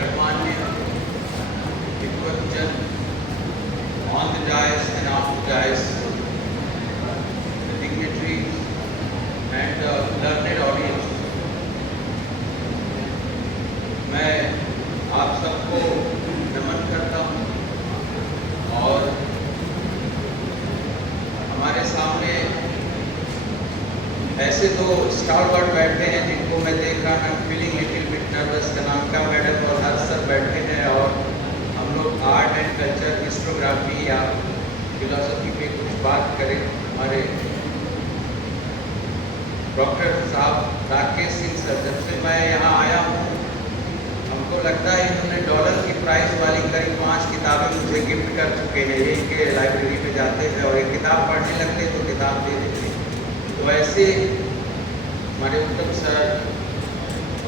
गणमान्य विद्वज्जन on the dais and off the dais, the dignitaries and the learned audience, मैं आप सबको नमन करता हूँ और हमारे सामने ऐसे दो स्टारवर्ड बैठे हैं जिनको मैं देख रहा हूँ feeling little bit nervous. Kanaka madam और हर्ष सर बैठे हैं और हम लोग आर्ट एंड कल्चर, हिस्टोग्राफी या फिलॉसफी पे कुछ बात करें। हमारे डॉक्टर साहब राकेश सिंह सर, जब से मैं यहाँ आया हूँ हमको लगता है इन्होंने डॉलर की प्राइस वाली करीब 5 किताबें मुझे गिफ्ट कर चुके हैं। ये इनके लाइब्रेरी में जाते हैं और एक किताब पढ़ने लगते तो किताब दे देते। तो ऐसे हमारे उत्तम सर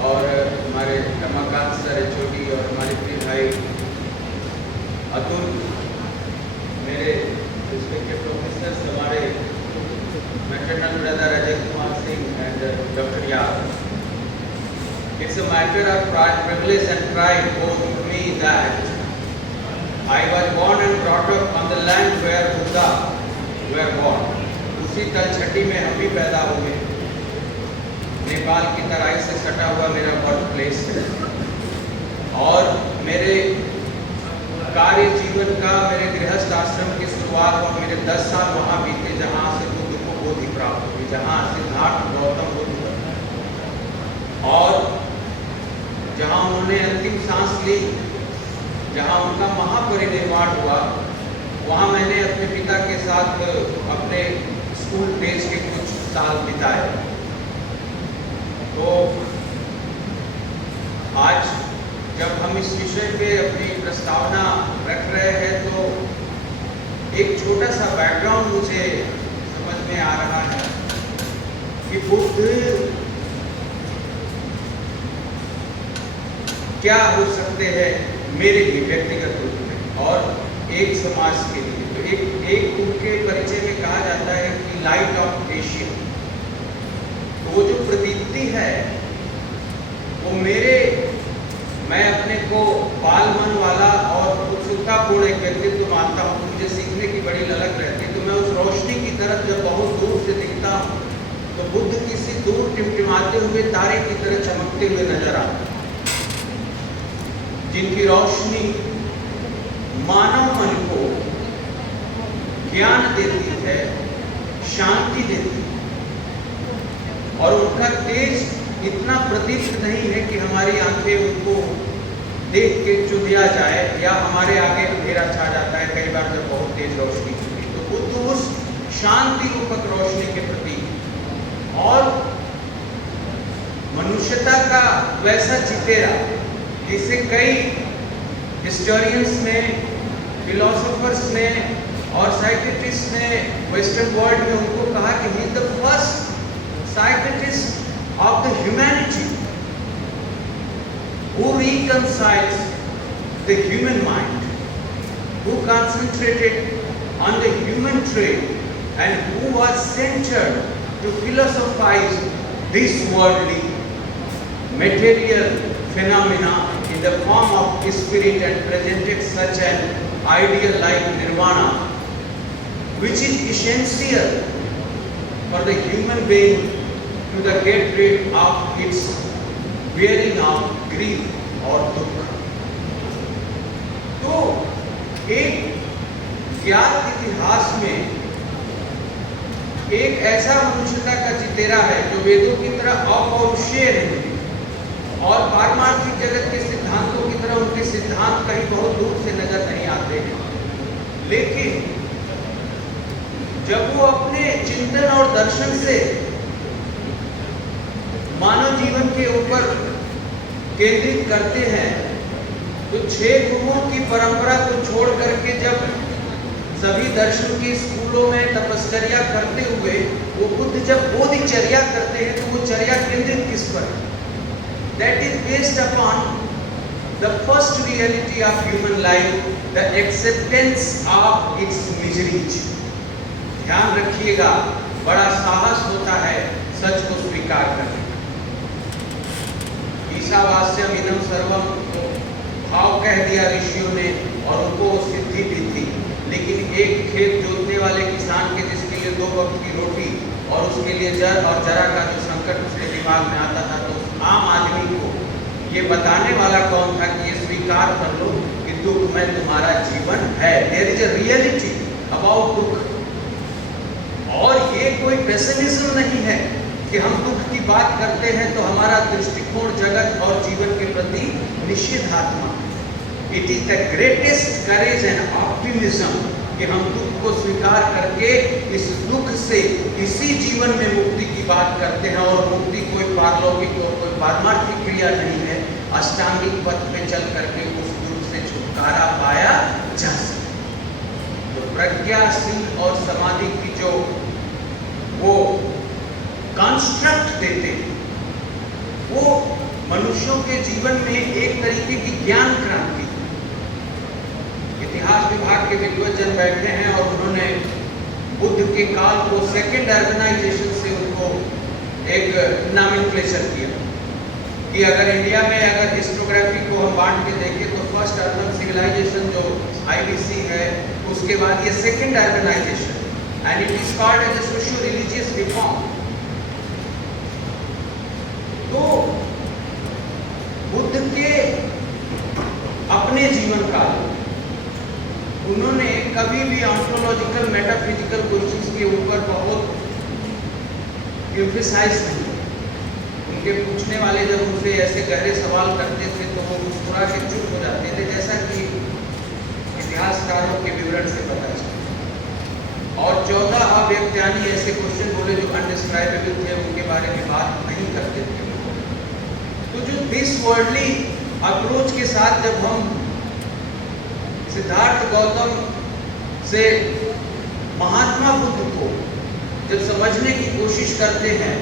और हमारे रमाकांत सर HOD और हमारे प्रिय भाई अतुल, मेरे रिस्पेक्टेड प्रोफेसर्स, हमारे maternal brother Ajay Kumar Singh and doctor यार, it's a matter of privilege and pride both to me that I was born and brought up on the land where Buddha were born. उसी तलछटी में हम भी पैदा हुए। नेपाल की तराई से सटा हुआ मेरा बर्थ प्लेस है और मेरे कार्य जीवन का, मेरे गृहस्थ आश्रम की शुरुआत और मेरे 10 साल वहाँ बीते जहाँ से बुद्ध को बोधि प्राप्त हुई, जहाँ सिद्धार्थ गौतम बुद्ध और जहाँ उन्होंने अंतिम सांस ली, जहाँ उनका महापरिनिर्वाण हुआ, वहाँ मैंने अपने पिता के साथ अपने स्कूल डेज के कुछ साल बिताए। तो आज जब हम इस विषय पे अपनी प्रस्तावना रख रहे हैं तो एक छोटा सा बैकग्राउंड मुझे समझ में आ रहा है कि बुद्ध क्या हो सकते हैं मेरे लिए व्यक्तिगत रूप में और एक समाज के लिए। तो एक उनके परिचय में कहा जाता है कि लाइट ऑफ एशिया। तो वो जो प्रतीति है वो मैं अपने को बाल मन वाला और उत्सुकतापूर्ण एक व्यक्तित्व मानता हूँ। मुझे सीखने की बड़ी ललक रहती है। तो मैं उस रोशनी की तरफ जब बहुत दूर से दिखता हूँ तो बुद्ध किसी दूर टिमटिमाते हुए तारे की तरह चमकते हुए नजर आते हैं, जिनकी रोशनी मानव मन को ज्ञान देती है, शांति देती है और उनका तेज इतना प्रदीप्त नहीं है कि हमारी आंखें उनको देख के चुंधिया जाए या हमारे आगे अंधेरा छा जाता है कई बार जब बहुत तेज रोशनी होती। तो बुद्ध उस शांति रूपक रोशनी के प्रति और मनुष्यता का वैसा चितेरा जिसे कई हिस्टोरियंस ने, फिलोसोफर्स ने और साइकियाट्रिस्ट ने वेस्टर्न वर्ल्ड में उनको कहा कि he is the first psychiatrist of the humanity who reconciles the human mind, who concentrated on the human trait and who was centered to philosophize this worldly material phenomena in the form of spirit and presented such an ideal like nirvana, which is essential for the human being to the get rid of its bearing of grief और दुख। तो एक ज्ञात इतिहास में एक ऐसा मनुष्यता का चितेरा है जो वेदों की तरह अपौरुषीय नहीं और पारमार्थिक जगत के सिद्धांतों की तरह उनके सिद्धांत कहीं बहुत दूर से नजर नहीं आते हैं, लेकिन जब वो अपने चिंतन और दर्शन से मानव जीवन के ऊपर केंद्रित करते हैं तो 6 गुरुओं की परंपरा को छोड़ करके जब सभी दर्शन के स्कूलों में तपश्चर्या करते हुए वो बुद्ध जब बोधिचर्या करते हैं तो वो चर्या केंद्रित किस पर है? That is based upon the first reality of human life, the acceptance of its miseries. ध्यान रखिएगा, बड़ा साहस होता है सच को स्वीकार करने। ईशावास्यम इदं सर्वम, तो भाव कह दिया ऋषियों ने और उनको सिद्धि दी थी। लेकिन एक खेत जोतने वाले किसान के जिसके लिए 2 वक्त की रोटी और उसके लिए जर और जरा का जो संकट उसके दिमाग में आता था, तो उस आम आदमी को ये बताने वाला कौन था कि ये स्वीकार कर लो कि दुख में तुम्हारा जीवन है। There is a reality about dukh. और ये कोई पेसिमिज्म नहीं है कि हम दुख की बात करते हैं तो हमारा दृष्टिकोण जगत और जीवन के प्रति निषेधात्मक। It is the greatest courage and optimism कि हम दुख को स्वीकार करके इस दुख से इसी जीवन में मुक्ति की बात करते हैं। और मुक्ति कोई पारलौकिक और कोई पारमार्थिक क्रिया नहीं है, अष्टांगिक पथ पे चल करके उस दुख से छुटकारा पाया जा सकता। तो प्रज्ञाशील और समाधि की जो वो कंस्ट्रक्ट देते हैं, वो मनुष्यों के जीवन में एक तरीके की ज्ञान क्रांति। इतिहास विभाग के विद्वजन बैठे हैं और उन्होंने बुद्ध के काल को सेकेंड अर्बनाइजेशन से उनको एक नॉमेनक्लेचर किया कि अगर इंडिया में अगर हिस्टोग्राफी को हम बांट के देखें तो फर्स्ट अर्बन सिविलाइजेशन जो IBC है, उसके बाद ये second urbanisation and it is called as a socio religious reform. तो बुद्ध के अपने जीवन काल उन्होंने कभी भी ऑन्टोलॉजिकल मेटाफिजिकल क्वेश्चंस के ऊपर बहुत एम्फेसाइज नहीं। उनके पूछने वाले जब उनसे ऐसे गहरे सवाल करते थे तो वो मुस्कुरा के चुप हो जाते थे, जैसा कि इतिहासकारों के विवरण से पता चला। और 14 अव्यक्तानी ऐसे क्वेश्चन बोले जो अनडिस्क्राइबेबल थे, उनके बारे में बात नहीं करते थे। तो जो दिस वर्ल्डली अप्रोच के साथ जब हम सिद्धार्थ गौतम से महात्मा बुद्ध को जब समझने की कोशिश करते हैं,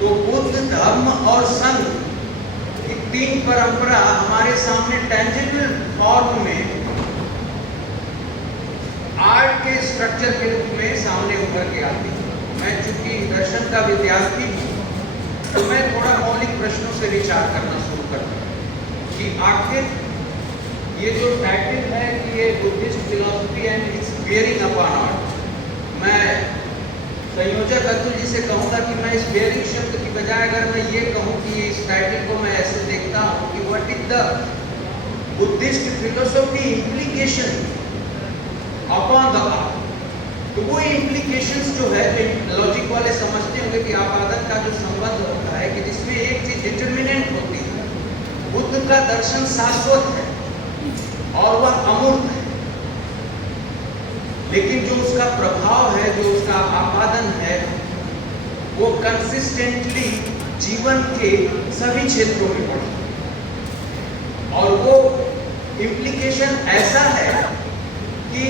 तो बुद्ध, धर्म और संघ की 3 परंपरा हमारे सामने टेंजिबल फॉर्म में आर्ट के स्ट्रक्चर के रूप में सामने उभर के आती है। मैं चूंकि दर्शन का विद्यार्थी हूँ, तो मैं थोड़ा मौलिक प्रश्नों से विचार करना शुरू करता हूँ कि आखिर ये जो टाइटल है कि ये Buddhist philosophy and it's bearing upon art, मैं संयोजक अतुल जी से कहूँगा कि मैं इस बियरिंग शब्द की बजाय अगर मैं ये कहूँ कि इस टाइटल को मैं ऐसे देखता हूँ कि what is the Buddhist philosophy implication upon the art, तो वो इम्प्लीकेशंस जो है लॉजिक वाले समझते होंगे कि आपादन का जो संबंध होता है कि जिसमें एक चीज डिटर्मिनेंट होती है। बुद्ध का दर्शन शाश्वत है और वह अमूर्त है, लेकिन जो उसका प्रभाव है, जो उसका आपादन है, वो कंसिस्टेंटली जीवन के सभी क्षेत्रों में पड़ा। और वो इम्प्लीकेशन ऐसा है कि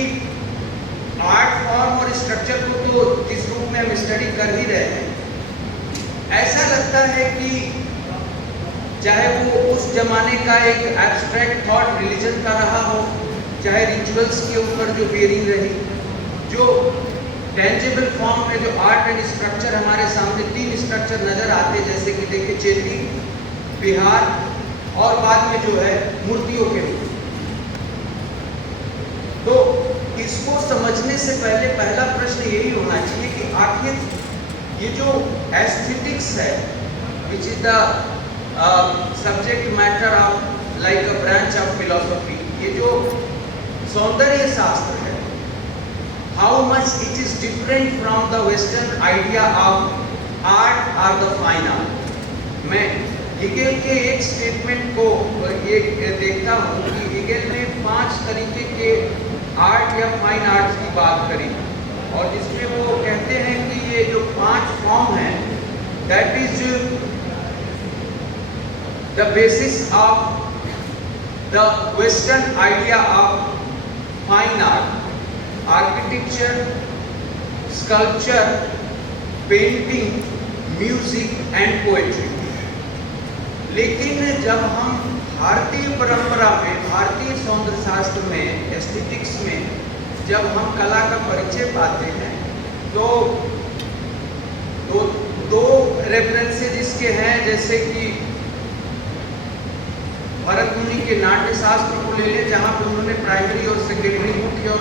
आर्ट फॉर्म और स्ट्रक्चर को तो जिस रूप में हम स्टडी कर ही रहे हैं, ऐसा लगता है कि चाहे वो उस जमाने का एक एब्स्ट्रैक्ट थॉट रिलीजन का रहा हो, चाहे रिचुअल्स के ऊपर जो बेरिंग रही, जो टेंजिबल फॉर्म में जो आर्ट एंड स्ट्रक्चर हमारे सामने 3 स्ट्रक्चर नजर आते, जैसे कि देखिए चेती, बिहार और बाद में जो है मूर्तियों के रूप। तो इसको समझने से पहले पहला प्रश्न यही होना चाहिए कि आखिर ये जो एस्थेटिक्स है, which is the subject matter of like a branch of philosophy, ये जो सौंदर्य शास्त्र है, how much it is different from the western idea of art और द फाइन आर्ट। मैं हिगेल के एक स्टेटमेंट को ये देखता हूँ कि हिगेल ने 5 तरीके के आर्ट या फाइन आर्ट्स की बात करी, और जिसमें वो कहते हैं कि ये जो 5 फॉर्म हैं, that is the basis of the Western idea of fine art: architecture, sculpture, painting, music and poetry। लेकिन जब हम भारतीय परंपरा में, भारतीय सौंदर्य शास्त्र में, एस्थेटिक्स में जब हम कला का परिचय पाते हैं, तो दो रेफरेंसेस इसके हैं, जैसे कि भरत मुनि के नाट्य शास्त्र को ले लें, जहाँ पर उन्होंने प्राइमरी और सेकेंडरी, मुख्य और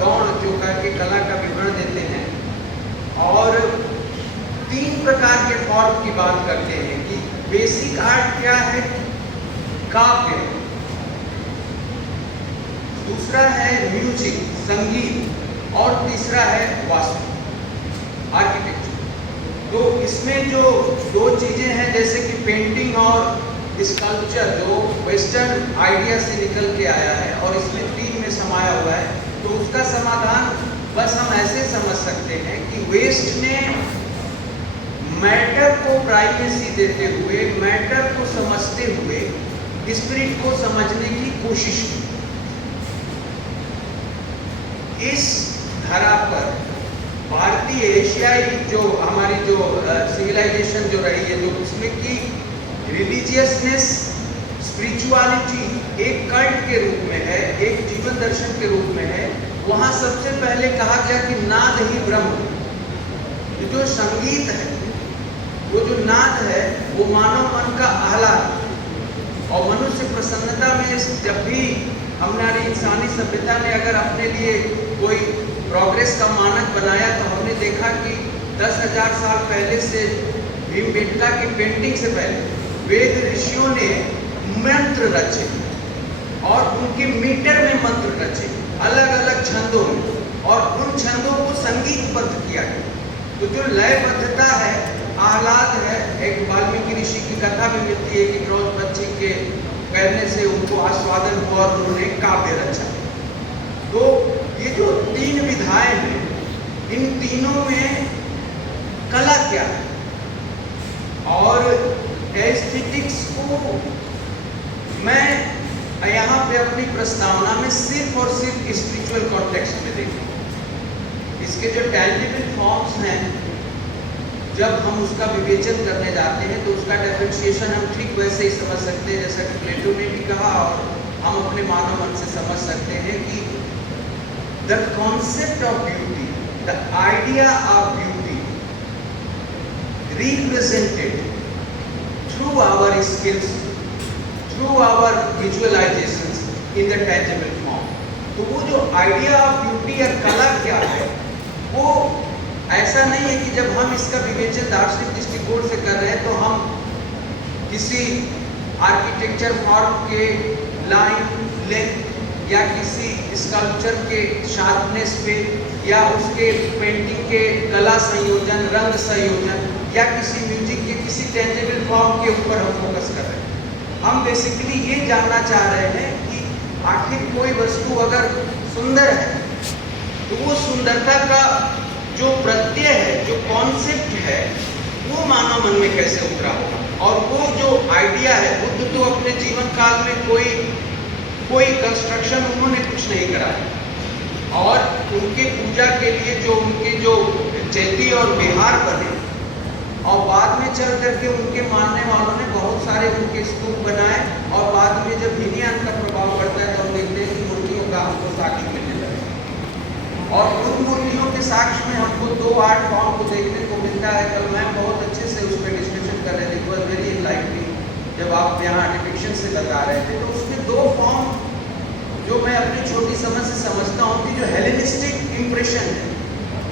गौण जो करके कला का विवरण देते हैं, और 3 प्रकार के फॉर्म की बात करते हैं कि बेसिक आर्ट क्या है, काव्य, दूसरा है म्यूजिक, संगीत, और तीसरा है वास्तु, आर्किटेक्चर। तो इसमें जो 2 चीजें हैं, जैसे कि पेंटिंग और स्कल्पचर, जो वेस्टर्न आइडिया से निकल के आया है और इसमें 3 में समाया हुआ है, तो उसका समाधान बस हम ऐसे समझ सकते हैं कि वेस्ट ने मैटर को प्राइमेसी देते हुए, मैटर को समझते हुए स्पिरिट को समझने की कोशिश की। इस धरा पर भारतीय एशियाई जो हमारी जो सिविलाइजेशन जो रही है, जो उसमें की रिलीजियसनेस, स्पिरिचुअलिटी एक कल्ट के रूप में है, एक जीवन दर्शन के रूप में है, वहाँ सबसे पहले कहा गया कि नाद ही ब्रह्म। जो संगीत है, वो जो नाद है, वो मानव मन का आह्लाद और मनुष्य प्रसन्नता में, जब भी हमारी इंसानी सभ्यता ने अगर अपने लिए कोई प्रोग्रेस का मानक बनाया, तो हमने देखा कि 10,000 साल पहले से भीमबेटका की पेंटिंग से पहले वेद ऋषियों ने मंत्र रचे और उनके मीटर में मंत्र रचे, अलग अलग छंदों में, और उन छंदों को संगीतबद्ध किया गया। तो जो लयबद्धता है, आह्लाद है, एक वाल्मीकि ऋषि की कथा में मिलती है कि क्रोध पक्षी के कहने से उनको आस्वादन हुआ और उन्होंने काव्य रचा। तो ये जो 3 विधाएं हैं, इन तीनों में कला क्या है, और एस्थेटिक्स को मैं यहाँ पे अपनी प्रस्तावना में सिर्फ और सिर्फ स्पिरिचुअल कॉन्टेक्स्ट में देखूँ। इसके जो टैंजिबल फॉर्म्स हैं, जब हम उसका विवेचन करने जाते हैं, तो उसका डिफरेंशिएशन हम ठीक वैसे ही समझ सकते हैं जैसा कि प्लेटो ने भी कहा, और हम अपने मानव मन से समझ सकते हैं कि the concept of beauty, the idea of beauty represented through our skills, through our visualizations in the tangible form। तो वो जो आइडिया ऑफ ब्यूटी या कला क्या है, वो ऐसा नहीं है कि जब हम इसका विवेचन दार्शनिक दृष्टिकोण से कर रहे हैं, तो हम किसी आर्किटेक्चर फॉर्म के लाइन, लेंथ या किसी स्कल्पचर के शार्पनेस पे या उसके पेंटिंग के कला संयोजन, रंग संयोजन, या किसी म्यूजिक के किसी टेंजिबल फॉर्म के ऊपर हम फोकस कर रहे हैं। हम बेसिकली ये जानना चाह रहे हैं कि आखिर कोई वस्तु अगर सुंदर है, तो वो सुंदरता का जो प्रत्यय है, जो कॉन्सेप्ट है, वो मानव मन में कैसे उतरा होगा। और वो जो आइडिया है, बुद्ध तो अपने जीवन काल में कोई कंस्ट्रक्शन उन्होंने कुछ नहीं कराया, और उनके पूजा के लिए जो उनके जो चैती और विहार बने, और बाद में चल करके उनके मानने वालों ने बहुत सारे उनके स्तूप बनाए, और बाद में जब हीनयान का प्रभाव पड़ता है, तो हम देखते हैं कि मूर्तियों का हमको साक्ष्य मिलने लगे, और उन मूर्तियों के साक्ष्य में हमको 2 आर्ट फॉर्म को देखने को मिलता है। कल मैम बहुत अच्छे से उस पर डिस्कशन कर रहे थे, इट वॉज वेरी इनलाइटनिंग, जब आप यहाँ डिपिक्शन से बता रहे थे। तो उसमें 2 फॉर्म जो मैं अपनी छोटी समझ से समझता हूँ कि जो हेलेनिस्टिक इम्प्रेशन है,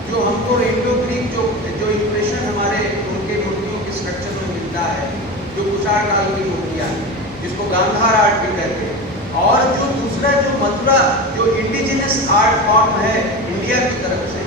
जो हमको इंडो ग्रीक जो इम्प्रेशन हमारे उनके मूर्तियों के स्ट्रक्चर में मिलता है, जो कुषाण काल की मूर्तियाँ, जिसको गांधार आर्ट भी कहते हैं, और जो दूसरा जो मथुरा जो इंडिजिनस आर्ट फॉर्म है इंडिया की तरफ से,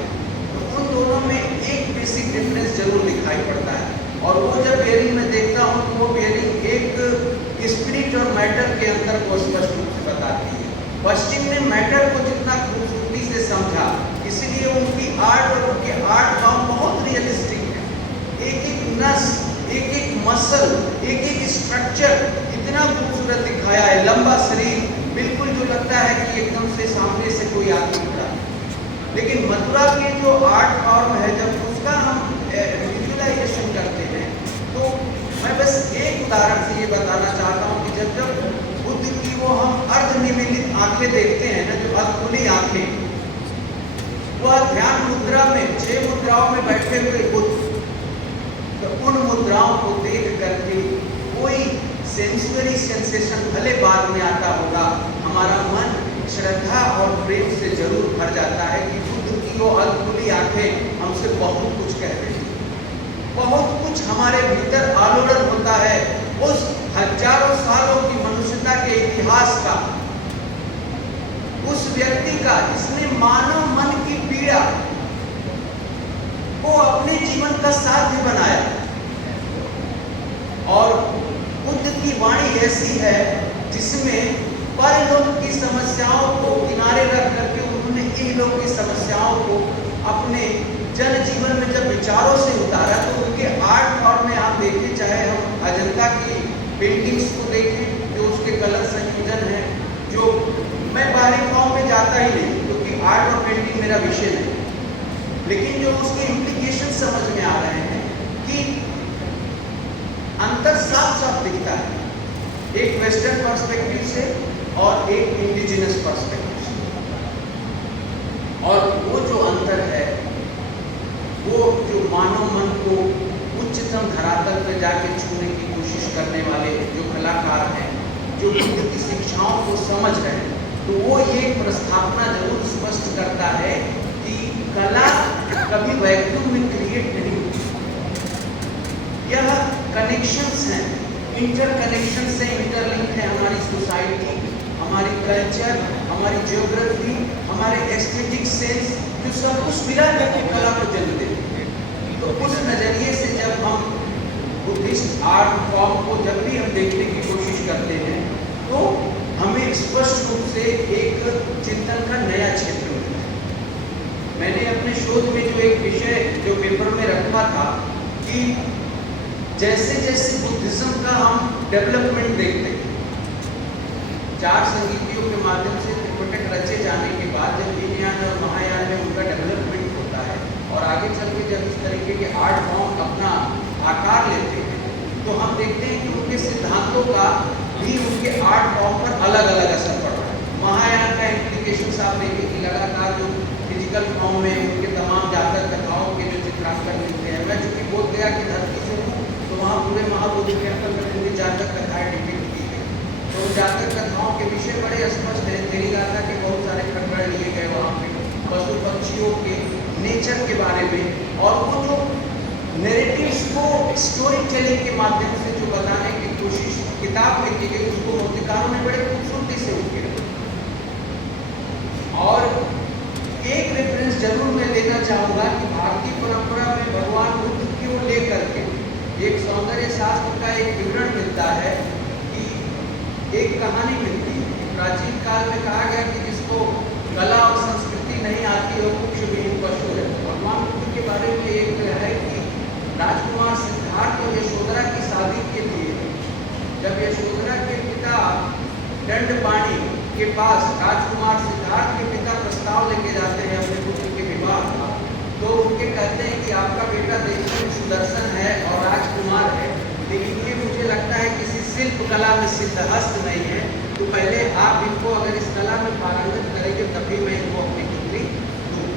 तो उन दोनों में एक बेसिक डिफरेंस जरूर दिखाई पड़ता है। और वो जब बेयरिंग में देखता हूँ, तो वो बेयरिंग एक स्पिरिट और मैटर के अंतर को स्पष्ट रूप से बताती है। पश्चिम ने मैटर को जितना खूबसूरती से समझा, इसीलिए उनकी आर्ट और उनके आर्ट फॉर्म बहुत रियलिस्टिक है। एक एक नस, एक एक मसल, एक एक स्ट्रक्चर इतना खूबसूरत दिखाया है, लंबा शरीर, बिल्कुल जो लगता है कि एकदम से सामने से कोई आदमी खड़ा। लेकिन मथुरा के जो आर्ट फॉर्म है, जब उसका हम विजुअलाइजेशन करते हैं, तो मैं बस एक उदाहरण से ये बताना चाहता हूँ कि जब बुद्ध की वो हम अर्धनिमीलित आंखें देखते हैं ना, जो अधखुली आंखें, वह ध्यान मुद्रा में 6 मुद्राओं में बैठे हुए बुद्ध, तो उन मुद्राओं को देख करके कोई सेंसुअरी सेंसेशन भले बाद में आता होगा, हमारा मन श्रद्धा और प्रेम से जरूर भर जाता है कि बुद्ध की वो अल्पखुली आंखें हमसे बहुत कुछ कह रही हैं। बहुत कुछ हमारे भीतर आलोड़न होता है उस हजारों सालों की मनुष्यता के इतिहास का, उस व्यक्ति का जिसने मानव मन की पीड़ा को अपने जीवन का साध्य बनाया। और बुद्ध की वाणी ऐसी है जिसमें परलोक की समस्याओं को किनारे रख करके उन्होंने इहलोक की समस्याओं को अपने जन जीवन में जब विचारों से उतारा, तो उनके आर्ट फॉर्म में आप देखें, चाहे हम अजंता की पेंटिंग्स को देखें जो उसके कलर संयोजन है, जो मैं बाहरी फॉर्म में जाता ही नहीं क्योंकि आर्ट और पेंटिंग मेरा विषय नहीं, लेकिन जो उसके इम्प्लीकेशन समझ में आ रहे हैं कि अंतर साफ साफ दिखता है, एक वेस्टर्न पर्सपेक्टिव से और एक इंडिजिनस पर्सपेक्टिव से। और वो जो अंतर है, वो जो मानव मन को उच्चतम धरातल पर जाके छूने की कोशिश करने वाले जो कलाकार हैं, जो बुद्ध की शिक्षाओं को समझ रहे हैं, तो वो ये प्रस्थापना जरूर स्पष्ट करता है कि कला कभी वैक्यूम में क्रिएट नहीं होती। यह कनेक्शंस हैं, इंटरकनेक्शन से इंटरलिंक है हमारी सोसाइटी, हमारी कल्चर, हमारी ज्योग्राफी, हमारे एस्थेटिक सेंस, जो सब कुछ मिला करके कला को जन्म देते हैं। तो उस नजरिए से जब हम बुद्धिस्ट आर्ट फॉर्म को जब भी हम देखने की कोशिश करते हैं, तो हमें स्पष्ट रूप से एक चिंतन का नया क्षेत्र मिलता है। मैंने अपने शोध में जो एक विषय जो पेपर में रखा था कि जैसे जैसे बुद्धिज्म का हम डेवलपमेंट देखते हैं, 4 संगीतियों के माध्यम से त्रिपिटक रचे जाने के बाद जब हीनयान और महायान में उनका डेवलपमेंट होता है और आगे चल के जब इस तरीके के आर्ट फॉर्म अपना आकार लेते हैं, तो हम देखते हैं कि उनके सिद्धांतों का भी उनके आर्ट फॉर्म पर अलग अलग असर पड़ रहा है। महायान का इम्प्लीकेशन आप देखिए कि लगातार जो फिजिकल फॉर्म में उनके तमाम जातक कथाओं के जो चित्रांकन मिलते हैं, मैं चूंकि बोध गया की धरती से हूँ, तो वहाँ पूरे महाबोधि के अंतर्गत पूरी जातक कथाएं डिपिक्ट की गई। तो जातक कथाओं के विषय बड़े स्पष्ट है, तेरी गाथा के बहुत सारे खंड लिए गए वहाँ पे, पशु पक्षियों के नेचर के बारे में, और वो जो नैरेटिव्स को स्टोरी टेलिंग के माध्यम से जो बताने की कोशिश किताब में की गई, उसको मूर्तिकारों ने बड़े खूबसूरती से उनके। और एक रेफरेंस जरूर मैं देना चाहूँगा कि भारतीय परंपरा में भगवान बुद्ध की ओर लेकर के एक सौंदर्य शास्त्र का एक विवरण मिलता है कि एक कहानी मिलती है। प्राचीन काल में कहा गया कि जिसको कला और संस्कृति नहीं आती वो कुछ विहीन पशु है। भगवान बुद्ध के बारे में एक है कि राजकुमार सिद्धार्थ और यशोधरा की शादी के लिए जब यशोधरा के पिता दंडपाणि के पास राजकुमार सिद्धार्थ के पिता प्रस्ताव लेके जाते हैं अपने पुत्र के विवाह का, तो उनके कहते हैं कि आपका बेटा देखने में सुदर्शन है और राजकुमार है, लेकिन ये मुझे लगता है किसी शिल्प कला में सिद्धहस्त नहीं है, तो पहले आप इनको अगर इस कला में पारंगत करेंगे तभी मैं इनको अपनी पुत्री दूँ।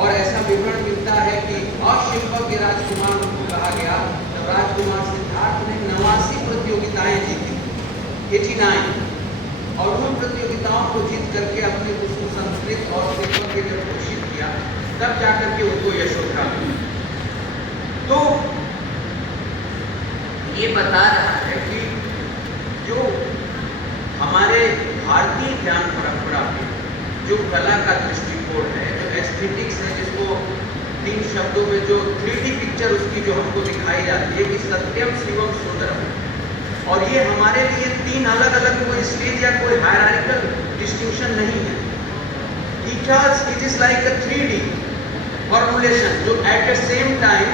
और ऐसा विवरण मिलता है कि अशिल्पज्ञ राजकुमार को कहा गया जब राजकुमार सिद्धार्थ ने 89 प्रतियोगिताएं जीती, 89, और उन प्रतियोगिताओं को जीत करके अपने को संस्कृत और शिल्प के जब घोषित किया, तब जाकर के उनको यशोधरा मिली। तो ये बता रहा है कि जो हमारे भारतीय ज्ञान परंपरा में जो कला का दृष्टिकोण है, जो एस्थेटिक्स है, जिसको 3 शब्दों में जो 3D पिक्चर उसकी जो हमको दिखाई जाती है कि सत्यम शिवम सुंदरम, और ये हमारे लिए 3 अलग अलग कोई स्टेज या कोई हायरार्किकल डिस्टिंक्शन नहीं है। It is like a 3D formulation जो एट द सेम टाइम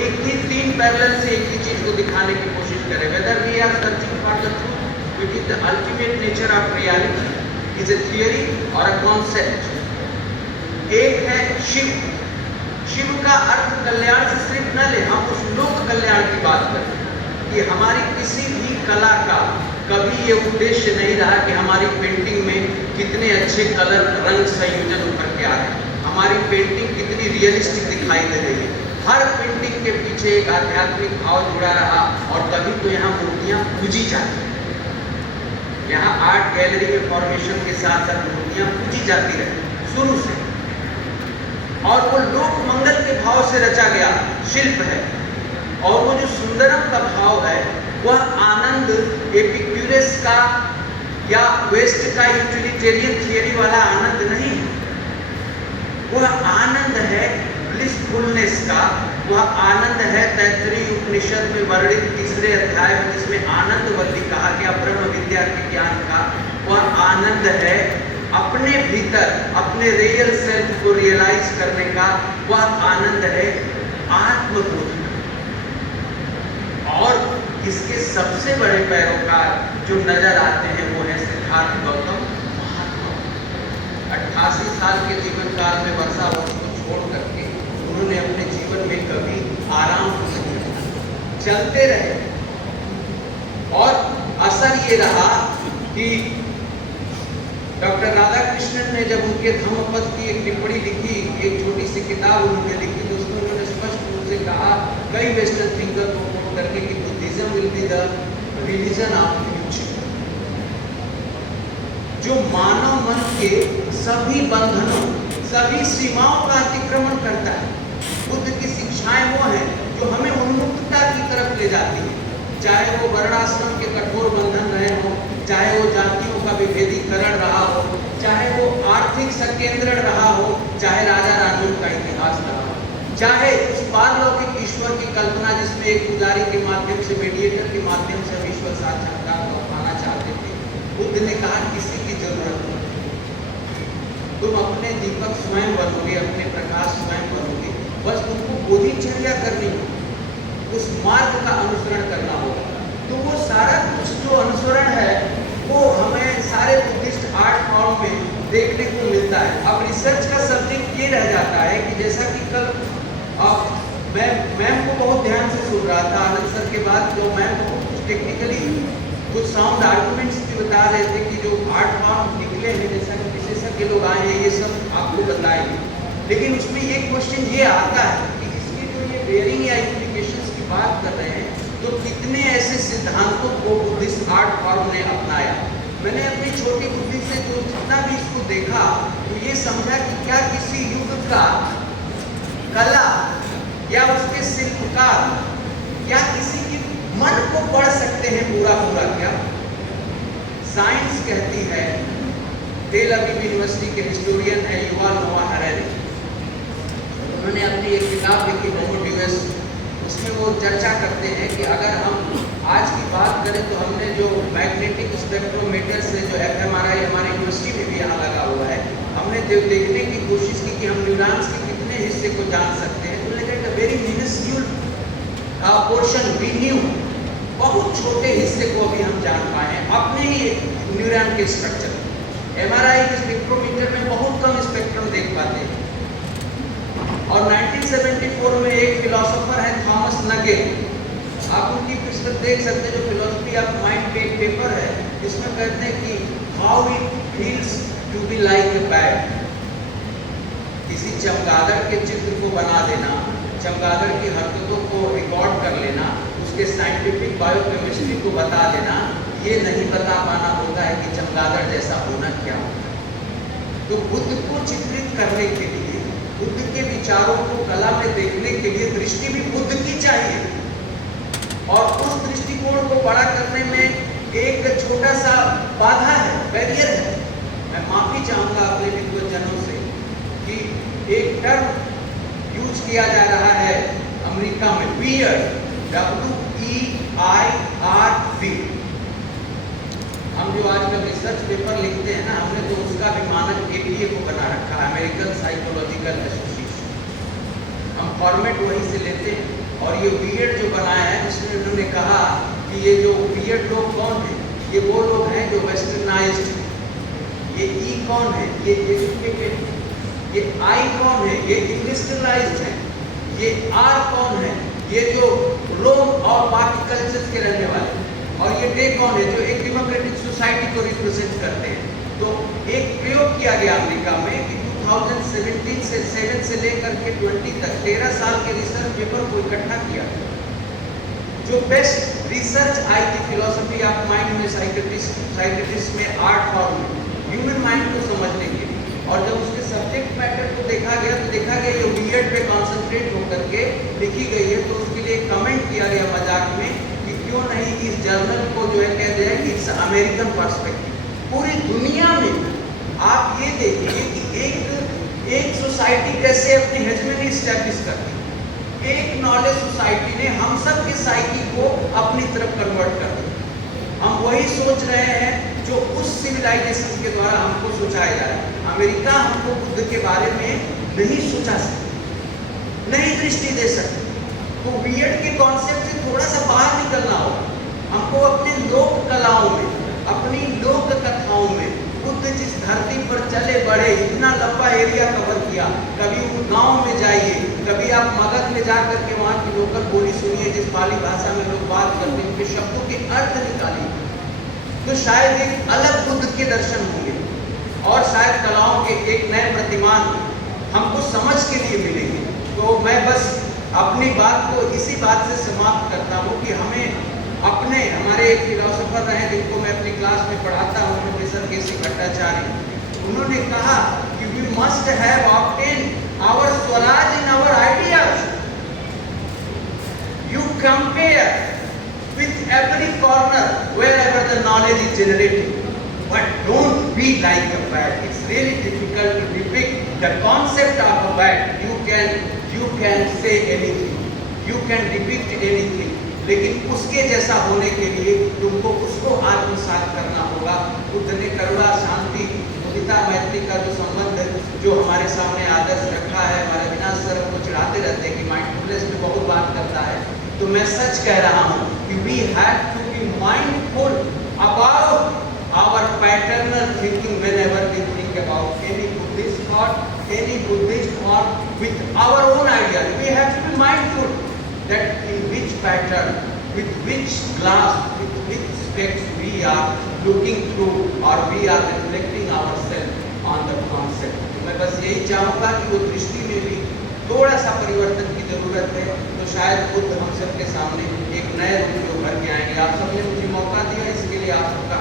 एक ही 3 पैरेलल से एक ही चीज को दिखाने की कोशिश करे। Whether we are searching for the truth which is the ultimate nature of reality, is a theory और अ कॉन्सेप्ट। एक है शिव, शिव का अर्थ कल्याण से सिर्फ न ले, हम उस लोक कल्याण की बात करें कि हमारी किसी भी कला का कभी ये उद्देश्य नहीं रहा कि हमारी पेंटिंग में कितने अच्छे कलर रंग संयोजन उभर के आ रहे हैं, हमारी पेंटिंग कितनी रियलिस्टिक दिखाई दे रही है। हर पेंटिंग के पीछे एक आध्यात्मिक भाव जुड़ा रहा और तभी तो यहाँ मूर्तियाँ पूजी जाती हैं। यहाँ आर्ट गैलरी में फॉर्मेशन के साथ साथ मूर्तियाँ पूजी जाती रही शुरू से, और वो लोक मंगल के भाव से रचा गया शिल्प है। और वो जो सुंदरम का भाव है वह आनंद एपिक्यूरस का या वेस्ट का यूटिलिटेरियन थियरी वाला आनंद नहीं, वह आनंद है ब्लिसफुलनेस का। वह आनंद है तैत्तरीय उपनिषद में वर्णित 3 अध्याय में जिसमें आनंदवल्ली कहा गया ब्रह्म विद्या के ज्ञान का। वह आनंद है अपने भीतर अपने रियल सेल्फ को रियलाइज करने का। वह आनंद है आत्मबोध का। और इसके सबसे बड़े पैरोकार जो नजर आते हैं वो है सिद्धार्थ गौतम महात्मा। 88 साल के जीवन काल में वर्षावत को छोड़ करके उन्होंने अपने जीवन में कभी आराम नहीं किया, चलते रहे। और असर ये रहा कि डॉक्टर राधाकृष्णन ने जब उनके धम्मपद की एक टिप्पणी लिखी, एक छोटी सी किताब उन्होंने लिखी, तो उसमें उन्होंने स्पष्ट रूप से कहा कई वेस्टर्न थिंकर को कोट करके कि Buddhism will be the religion of future, जो मानव मन के सभी बंधनों सभी सीमाओं का अतिक्रमण करता है। बुद्ध की शिक्षाएं वो हैं जो हमें उन्मुक्तता की तरफ ले जाती है, चाहे वो वर्णाश्रम के कठोर बंधन रहे हो, चाहे वो जातियों का विभेदीकरण रहा हो, चाहे वो आर्थिक संकेंद्रण रहा हो, चाहे राजा रानियों का इतिहास रहा हो, चाहे उस पारलौकिक ईश्वर की कल्पना जिसमें एक पुजारी के माध्यम से मीडिएटर के माध्यम से हम ईश्वर साक्षात्कार को पाना चाहते थे। बुद्ध ने कहा किसी की जरूरत नहीं, तुम अपने दीपक स्वयं बनोगे, अपने प्रकाश स्वयं बनोगे, बस तुमको बोधिचर्या करनी होगी, उस मार्ग का अनुसरण करना होगा। तो वो सारा कुछ जो अनुसरण है वो हमें सारे बुद्धिस्ट आर्ट फॉर्म में देखने को मिलता है। अब रिसर्च का सब्जेक्ट ये रह जाता है कि जैसा कि कल मैं मैम को बहुत ध्यान से सुन रहा था आनंद सर के बाद, तो मैम को कुछ टेक्निकली कुछ साउंड आर्गुमेंट्स भी बता रहे थे कि जो आर्ट फॉर्म निकले हैं, जैसा कि विशेषज्ञ लोग आए हैं, ये सब आपको बताएंगे। लेकिन उसमें ये क्वेश्चन ये आता है कि इसकी जो ये बेयरिंग या इम्प्लीकेशंस की बात कर रहे हैं, तो कितने ऐसे सिद्धांतों को बुद्धिस्ट आर्ट फॉर्म ने अपनाया। मैंने अपनी छोटी बुद्धि से जो जितना भी इसको देखा तो ये समझा कि क्या किसी युग का कला या उसके शिल्पकार या किसी की मन को पढ़ सकते हैं पूरा पूरा क्या? साइंस कहती है, तेल अवीव यूनिवर्सिटी के हिस्टोरियन है युवाल नोआ हरैरी, उन्होंने अपनी एक किताब लिखी होमो ड्यूएस, उसमें वो चर्चा करते हैं कि अगर हम आज की बात करें तो हमने जो मैग्नेटिक स्पेक्ट्रोमीटर से जो fMRI हमारे यूनिवर्सिटी में भी यहाँ लगा हुआ है, हमने देखने की कोशिश की कि हम न्यूरॉन्स के कितने हिस्से को जान सकते हैं। तो लेकिन very miniscule portion we knew, बहुत छोटे हिस्से को अभी हम जान पाए हैं अपने ही न्यूरॉन के स्ट्रक्चर। MRI के स्पेक्ट्रोमीटर में बहुत कम स्पेक्ट्रम देख पाते हैं। और 1974 में एक फिलोसोफर है थॉमस नगेल, आप उनकी पुस्तक देख सकते हैं, जो फिलोसफी ऑफ माइंड पे एक पेपर है, इसमें कहते हैं कि how it feels to be like a bat. किसी चमगादड़ के चित्र को बना देना, चमगादड़ की हरकतों को रिकॉर्ड कर लेना, उसके साइंटिफिक बायोकेमिस्ट्री को बता देना, ये नहीं बता पाना होता है कि चमगादड़ जैसा होना क्या होता। तो बुद्ध को चित्रित करने के लिए, बुद्ध के विचारों को कला में देखने के लिए दृष्टि भी बुद्ध की चाहिए, और उस दृष्टिकोण को बड़ा करने में एक छोटा सा बाधा है, बैरियर है। मैं माफी चाहूंगा अपने विद्वज्जनों से कि एक टर्म यूज किया जा रहा है अमेरिका में, वियर्ड, WEIRD। हम जो आजकल रिसर्च पेपर लिखते हैं ना, हमने तो उसका भी मानक APA को बना रखा है, अमेरिकन साइकोलॉजिकल एसोसिएशन। हम फॉर्मेट वहीं से लेते हैं। और ये वियर्ड जो बनाया है, उसमें उन्होंने कहा कि ये जो वियर्ड लोग कौन है, ये वो लोग हैं जो वेस्टर्नाइज्ड हैं। ये E कौन है, ये एजुकेटेड। ये I कौन है, ये इंडस्ट्रियलाइज्ड है। ये R कौन है, ये जो रोम और बाकी कल्चर्स के रहने वाले। और ये डे कौन है, जो एक डेमोक्रेटिक सोसाइटी को रिप्रेजेंट करते हैं। तो एक प्रयोग किया गया अमेरिका में कि 2017 से 7 से लेकर के 20 तक 13 साल के रिसर्च पेपर को इकट्ठा किया, जो बेस्ट रिसर्च आई थी फिलोसफी ऑफ माइंड में, साइकियाट्रिस्ट में, आर्ट फॉर्म में, ह्यूमन माइंड को समझने के लिए। और जब उसके सब्जेक्ट मैटर को देखा गया तो देखा गया ये वियर्ड पे कॉन्सेंट्रेट होकर के लिखी गई है, तो उसके लिए कमेंट किया गया मजाक में कि क्यों नहीं इस जर्नल को जो है कह दिया कि इट्स अमेरिकन पर्सपेक्टिव। पूरी दुनिया में आप ये देखिए कि एक सोसाइटी कैसे अपनी हेजमनी स्टैब्लिश करती है। एक नॉलेज सोसाइटी ने हम सब की साइकी को अपनी तरफ कन्वर्ट कर दिया। हम वही सोच रहे हैं जो उस सिविलाइजेशन के द्वारा हमको सोचाया जा रहा है। अमेरिका हमको बुद्ध के बारे में नहीं सोचा सकती, नहीं दृष्टि दे सकती। तो वियर्ड के कॉन्सेप्ट से थोड़ा सा बाहर निकलना होगा हमको। अपने लोक कलाओं में, अपनी लोक कथाओं में बुद्ध जिस धरती पर चले बढ़े, इतना लंबा एरिया कवर किया, कभी उन गांव में जाइए, कभी आप मगध में जाकर के वहाँ की लोकल बोली सुनिए जिस पाली भाषा में लोग बात करते हैं, उनके शब्दों के अर्थ निकालिए, तो शायद एक अलग बुद्ध के दर्शन होंगे और शायद कलाओं के एक नए प्रतिमान हमको समझ के लिए मिलेंगे। तो मैं बस अपनी बात को इसी बात से समाप्त करता हूँ कि हमें अपने, हमारे एक फिलोसोफर रहे जिनको मैं अपनी क्लास में पढ़ाता हूँ, प्रोफेसर केसी भट्टाचार्य, उन्होंने कहा कि we must have obtain our swaraj in our ideas. You compare with every corner wherever the knowledge is generated, but don't be like a bat. It's really difficult to depict the concept of a bat. You can say anything, you can depict anything, लेकिन उसके जैसा होने के लिए तुमको उसको आत्मसात करना होगा। बुद्ध ने करुणा, शांति, मुदिता, मैत्री का जो संबंध जो हमारे सामने आदर्श रखा है, हमारे अविनाश सर को चिढ़ाते रहते हैं कि माइंडफुलनेस में बहुत बात करता है, तो मैं सच कह रहा हूँ कि we have to be mindful about our paternal thinking whenever we think about any Buddhist thought, any Buddhist thought with our own ideas. We have to be mindful that in which pattern, with which glass, with which specs we are looking through or we are reflecting ourselves on the concept. मैं बस यही चाहूँगा कि वो दृष्टि में भी थोड़ा सा परिवर्तन की जरूरत है, तो शायद बुद्ध हम सबके सामने एक नए रूप में उभर के आएंगे। आप सबने मुझे मौका दिया, इसके लिए आप सबका